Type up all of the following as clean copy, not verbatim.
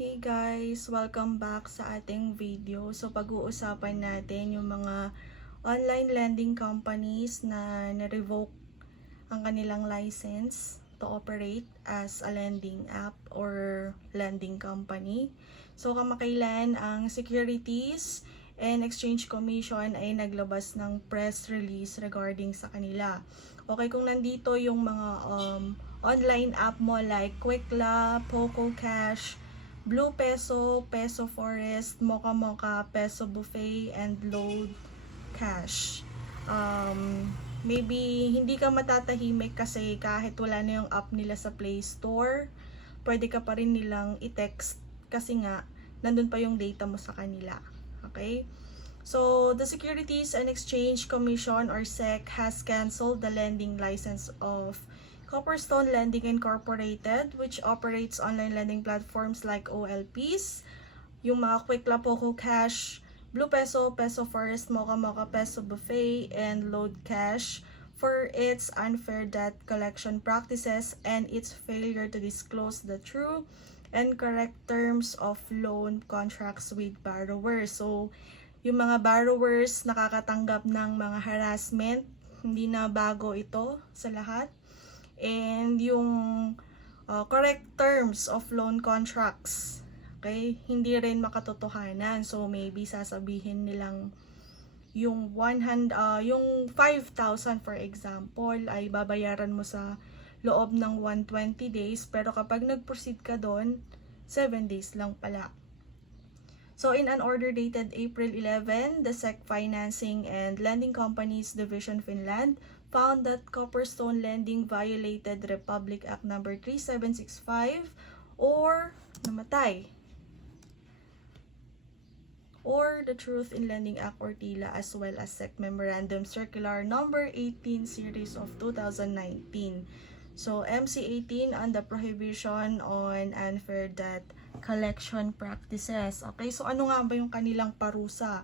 Hey guys! Welcome back sa ating video. So pag-uusapan natin yung mga online lending companies na na-revoke ang kanilang license to operate as a lending app or lending company. So kamakailan ang Securities and Exchange Commission ay naglabas ng press release regarding sa kanila. Okay, kung nandito yung mga online app mo like Quickla, Poco Cash, Blue Peso, Peso Forest, Mocha Mocha, Peso Buffet, and Load Cash. Maybe hindi ka matatahimik kasi kahit wala na yung app nila sa Play Store, pwede ka pa rin nilang i-text kasi nga nandun pa yung data mo sa kanila. Okay? So, the Securities and Exchange Commission or SEC has canceled the lending license of Copperstone Lending Incorporated, which operates online lending platforms like OLPs, yung mga Quickla, Poco Cash, Blue Peso, Peso Forest, Mocha Mocha, Peso Buffet, and Load Cash for its unfair debt collection practices and its failure to disclose the true and correct terms of loan contracts with borrowers. So, yung mga borrowers nakakatanggap ng mga harassment, hindi na bago ito sa lahat. And yung correct terms of loan contracts, okay, hindi rin makatotohanan. So maybe sasabihin nilang yung 5,000 for example ay babayaran mo sa loob ng 120 days, pero kapag nag-proceed ka doon 7 days lang pala. So in an order dated April 11, the SEC Financing and Lending Companies Division Finland found that Copperstone Lending violated Republic Act No. 3765 or namatay, or the Truth in Lending Act or TILA, as well as SEC Memorandum Circular No. 18 Series of 2019. So MC18 on the prohibition on unfair debt collection practices. Okay, so ano nga ba yung kanilang parusa?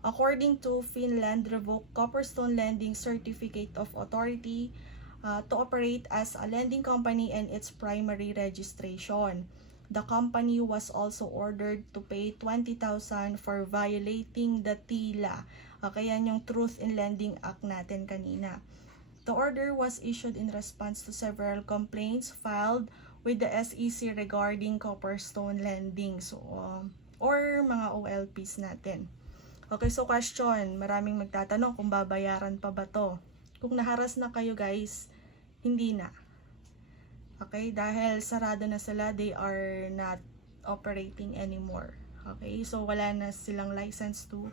According to Finland, revoked Copperstone Lending Certificate of Authority to operate as a lending company and its primary registration. The company was also ordered to pay 20,000 for violating the TILA. Okay, yan yung Truth in Lending Act natin kanina. The order was issued in response to several complaints filed with the SEC regarding Copperstone Lending, so or mga OLPs natin. Okay, so question, maraming magtatanong kung babayaran pa ba to. Kung naharas na kayo guys, hindi na. Okay, dahil sarado na sila, they are not operating anymore. Okay, so wala na silang license to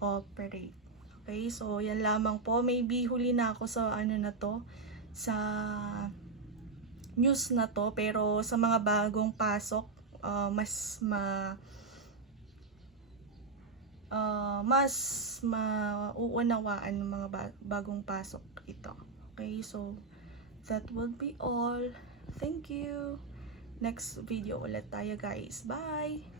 operate. Okay, so yan lamang po. Maybe huli na ako sa ano na to, sa news na to, pero sa mga bagong pasok, mas mauunawaan ng mga bagong pasok ito. Okay, so that will be all. Thank you. Next video ulit tayo guys. Bye!